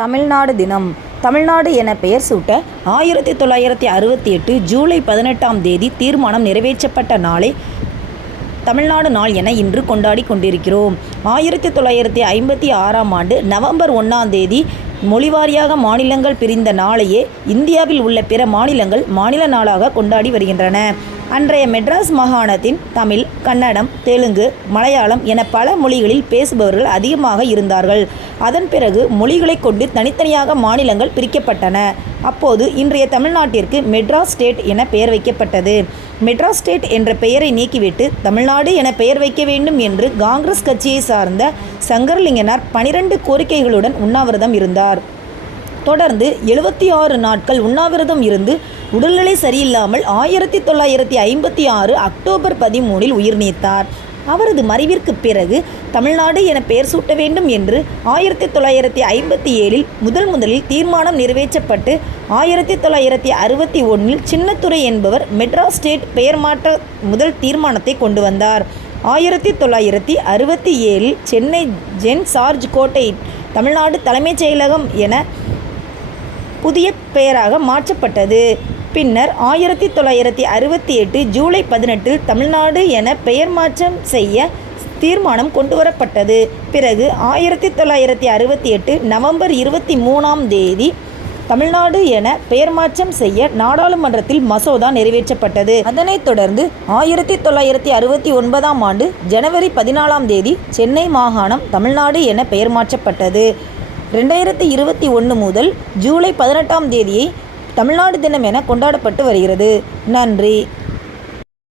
தமிழ்நாடு தினம். தமிழ்நாடு என பெயர் சூட்ட ஆயிரத்தி தொள்ளாயிரத்தி அறுபத்தி எட்டு ஜூலை பதினெட்டாம் தேதி தீர்மானம் நிறைவேற்றப்பட்ட நாளே தமிழ்நாடு நாள் என இன்று கொண்டாடி கொண்டிருக்கிறோம். ஆயிரத்தி தொள்ளாயிரத்தி ஐம்பத்தி ஆறாம் ஆண்டு நவம்பர் ஒன்றாம் தேதி மொழிவாரியாக மாநிலங்கள் பிரிந்த நாளையே இந்தியாவில் உள்ள பிற மாநிலங்கள் மாநில நாளாக கொண்டாடி வருகின்றன. அன்றைய மெட்ராஸ் மாகாணத்தின் தமிழ் கன்னடம் தெலுங்கு மலையாளம் என பல மொழிகளில் பேசுபவர்கள் அதிகமாக இருந்தார்கள். அதன் பிறகு மொழிகளை கொண்டு தனித்தனியாக மாநிலங்கள் பிரிக்கப்பட்டன. அப்போது இன்றைய தமிழ்நாட்டிற்கு மெட்ராஸ் ஸ்டேட் என பெயர் வைக்கப்பட்டது. மெட்ராஸ் ஸ்டேட் என்ற பெயரை நீக்கிவிட்டு தமிழ்நாடு என பெயர் வைக்க வேண்டும் என்று காங்கிரஸ் கட்சியை சார்ந்த சங்கர்லிங்கனார் பனிரெண்டு கோரிக்கைகளுடன் உண்ணாவிரதம் இருந்தார். தொடர்ந்து எழுபத்தி ஆறு நாட்கள் உண்ணாவிரதம் இருந்து உடல்நிலை சரியில்லாமல் ஆயிரத்தி தொள்ளாயிரத்தி ஐம்பத்தி ஆறு அக்டோபர் பதிமூனில் உயிர் நீத்தார். அவரது மறைவிற்கு பிறகு தமிழ்நாடு என பெயர் சூட்ட வேண்டும் என்று ஆயிரத்தி தொள்ளாயிரத்தி ஐம்பத்தி ஏழில் முதல் முதலில் தீர்மானம் நிறைவேற்றப்பட்டு ஆயிரத்தி தொள்ளாயிரத்தி அறுபத்தி ஒன்றில் சின்னத்துறை என்பவர் மெட்ராஸ் ஸ்டேட் பெயர் மாற்ற முதல் தீர்மானத்தை கொண்டு வந்தார். ஆயிரத்தி தொள்ளாயிரத்தி அறுபத்தி ஏழில் சென்னை ஜென் சார்ஜ் கோட்டை தமிழ்நாடு தலைமைச் செயலகம் என புதிய பெயராக மாற்றப்பட்டது. பின்னர் ஆயிரத்தி தொள்ளாயிரத்தி அறுபத்தி எட்டு ஜூலை பதினெட்டில் தமிழ்நாடு என பெயர் மாற்றம் செய்ய தீர்மானம் கொண்டுவரப்பட்டது. பிறகு ஆயிரத்தி தொள்ளாயிரத்தி அறுபத்தி எட்டு நவம்பர் இருபத்தி மூணாம் தேதி தமிழ்நாடு என பெயர் மாற்றம் செய்ய நாடாளுமன்றத்தில் மசோதா நிறைவேற்றப்பட்டது. அதனைத் தொடர்ந்து ஆயிரத்தி தொள்ளாயிரத்தி அறுபத்தி ஒன்பதாம் ஆண்டு ஜனவரி பதினாலாம் தேதி சென்னை மாகாணம் தமிழ்நாடு என பெயர் மாற்றப்பட்டது. ரெண்டாயிரத்தி இருபத்தி ஒன்று முதல் ஜூலை பதினெட்டாம் தேதியை தமிழ்நாடு தினம் என கொண்டாடப்பட்டு வருகிறது. நன்றி.